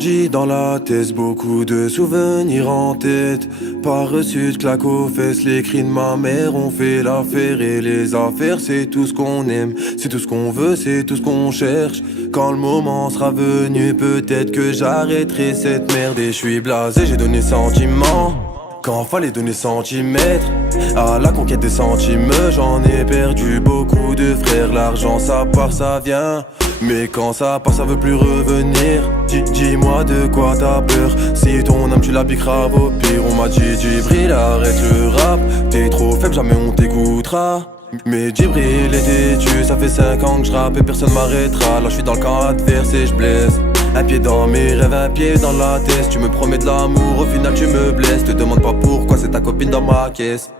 grandi dans la tête, beaucoup de souvenirs en tête. Pas reçu de claque aux fesses, les cris de ma mère ont fait l'affaire. Et les affaires c'est tout ce qu'on aime, c'est tout ce qu'on veut, c'est tout ce qu'on cherche. Quand le moment sera venu, peut-être que j'arrêterai cette merde. Et je suis blasé, j'ai donné sentiment quand fallait donner centimètres. À la conquête des centimes, j'en ai perdu beaucoup de frères. L'argent ça part, ça vient, mais quand ça part, ça veut plus revenir. Dis-moi de quoi t'as peur, si ton âme tu la piqueras au pire. On m'a dit Djibril arrête le rap, t'es trop faible, jamais on t'écoutera. Mais Djibril est têtu, ça fait 5 ans que je rappe et personne m'arrêtera. Là je suis dans le camp adverse et je blesse. Un pied dans mes rêves, un pied dans la tête. Tu me promets de l'amour, au final tu me blesses. Te demande pas pourquoi, c'est ta copine dans ma caisse.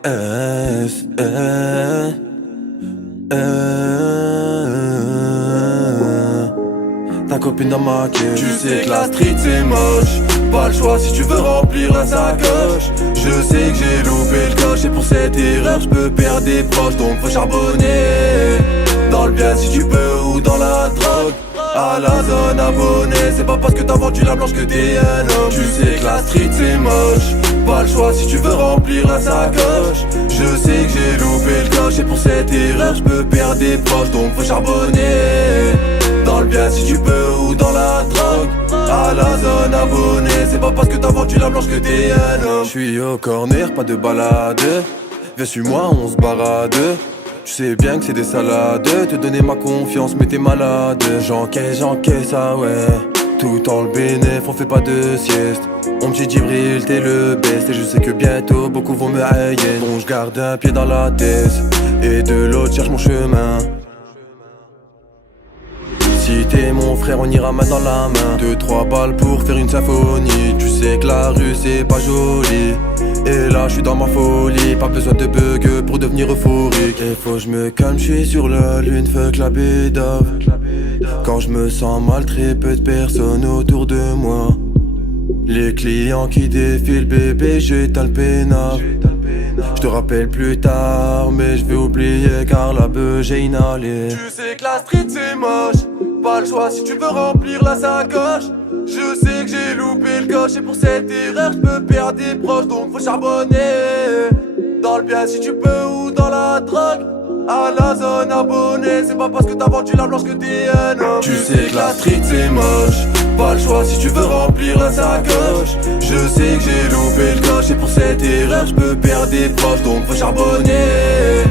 Ta copine dans ma caisse. Tu sais que la street c'est moche, pas le choix si tu veux remplir la sacoche. Je sais que j'ai loupé le coche et pour cette erreur je peux perdre des proches. Donc faut charbonner, dans le bien si tu peux ou dans la drogue. À la zone abonnée, c'est pas parce que t'as vendu la blanche que t'es un homme. Tu sais que la street c'est moche, pas le choix si tu veux remplir la sacoche. Je sais que j'ai loupé le coche et pour cette erreur je peux perdre des proches. Donc faut charbonner, dans le bien si tu peux ou dans la drogue. À la zone abonnée, c'est pas parce que t'as vendu la blanche que t'es un homme. J'suis au corner, pas de balade, viens suis-moi on se barade. Tu sais bien que c'est des salades, te donner ma confiance mais t'es malade. J'encaisse, ah ouais, tout en le bénéf, on fait pas de sieste. Mon petit Djibril, t'es le best et je sais que bientôt beaucoup vont me haïr. Donc je garde un pied dans la tête et de l'autre cherche mon chemin. Si t'es mon frère on ira main dans la main. 2-3 balles pour faire une symphonie. Tu sais que la rue c'est pas joli, et là je suis dans ma folie. Pas besoin de bug pour devenir euphorique. Et faut que je me calme, je suis sur la lune, fuck la bédave. Quand je me sens mal, très peu de personnes autour de moi. Les clients qui défilent, bébé, j'éteins le peinard. Je te rappelle plus tard, mais je vais oublier car la beuh j'ai inhalé. Tu sais que la street c'est moche, pas le choix si tu veux remplir la sacoche. Je sais que j'ai loupé le coche et pour cette erreur je peux perdre des proches. Donc faut charbonner, dans le bien si tu peux ou dans la drogue. À la zone abonnée, c'est pas parce que t'as vendu la blanche que t'es un homme. Tu sais que la street c'est moche, pas le choix si tu veux remplir la sacoche. Je sais que j'ai loupé le coche et pour cette erreur je peux perdre des proches. Donc faut charbonner,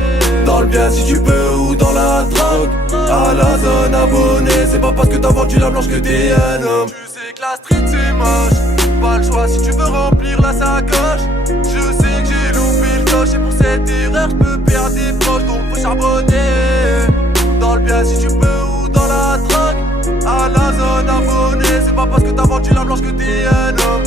dans le bien si tu peux ou dans la drogue. À la zone abonnée, c'est pas parce que t'as vendu la blanche que t'es un homme. Tu sais que la street c'est moche, pas le choix si tu veux remplir la sacoche. Je sais que j'ai loupé le coche et pour cette erreur je peux perdre des proches. Donc faut charbonner, dans le bien si tu peux ou dans la drogue. À la zone abonnée, c'est pas parce que t'as vendu la blanche que t'es un homme.